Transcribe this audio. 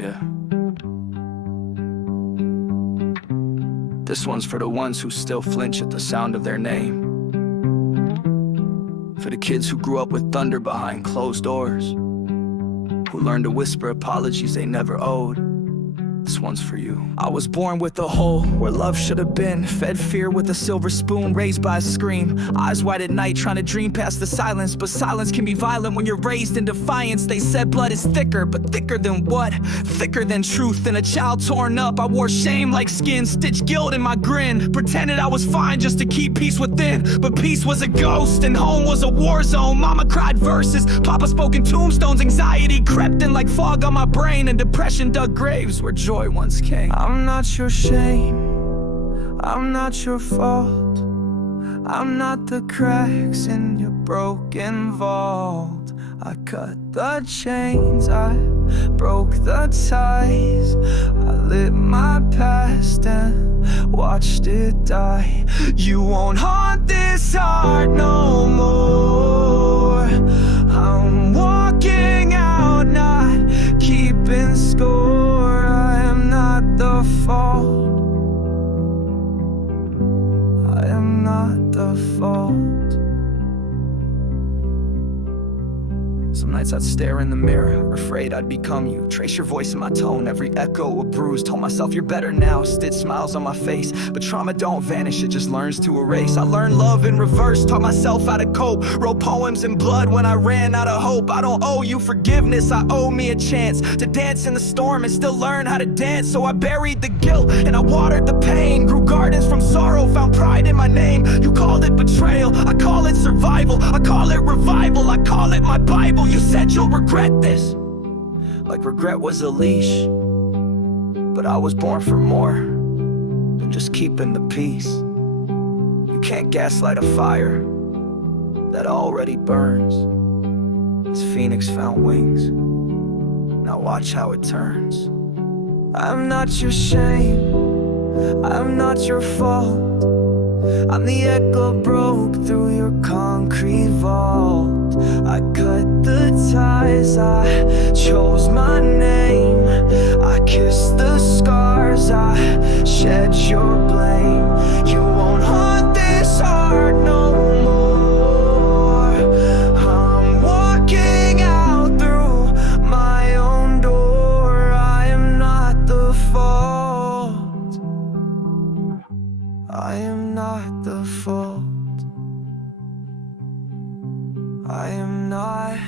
Yeah. This one's for the ones who still flinch at the sound of their name. For the kids who grew up with thunder behind closed doors, who learned to whisper apologies they never owed. This one's for you. I was born with a hole where love should have been, fed fear with a silver spoon, raised by a scream. Eyes wide at night, trying to dream past the silence. But silence can be violent when you're raised in defiance. They said blood is thicker, but thicker than what? Thicker than truth. And a child torn up, I wore shame like skin, stitched guilt in my grin. Pretended I was fine just to keep peace within. But peace was a ghost, and home was a war zone. Mama cried verses, Papa spoke in tombstones. Anxiety crept in like fog on my brain, and depression dug graves where joy once came. I'm not your shame, I'm not your fault, I'm not the cracks in your broken vault. I cut the chains, I broke the ties, I lit my past and watched it die. You won't haunt this heart no more. I'm walking out, not keeping score. The fault, I am not the fault. Some nights I'd stare in the mirror, afraid I'd become you. Trace your voice in my tone, every echo a bruise. Told myself you're better now, stitched smiles on my face. But trauma don't vanish, it just learns to erase. I learned love in reverse, taught myself how to cope. Wrote poems in blood when I ran out of hope. I don't owe you forgiveness, I owe me a chance to dance in the storm and still learn how to dance. So I buried the guilt and I watered the pain. Grew gardens from sorrow, found pride in my name. You called it betrayal, I call it survival. I call it revival, I call it my Bible. You said you'll regret this, like regret was a leash. But I was born for more than just keeping the peace. You can't gaslight a fire that already burns. This phoenix found wings, now watch how it turns. I'm not your shame, I'm not your fault, I'm the echo broke through your concrete vault. I cut the ties, I chose my name, I kissed the scars, I shed your blame. You won't haunt this heart no more. I'm walking out through my own door. I am not the fault, I am not the fault, I am not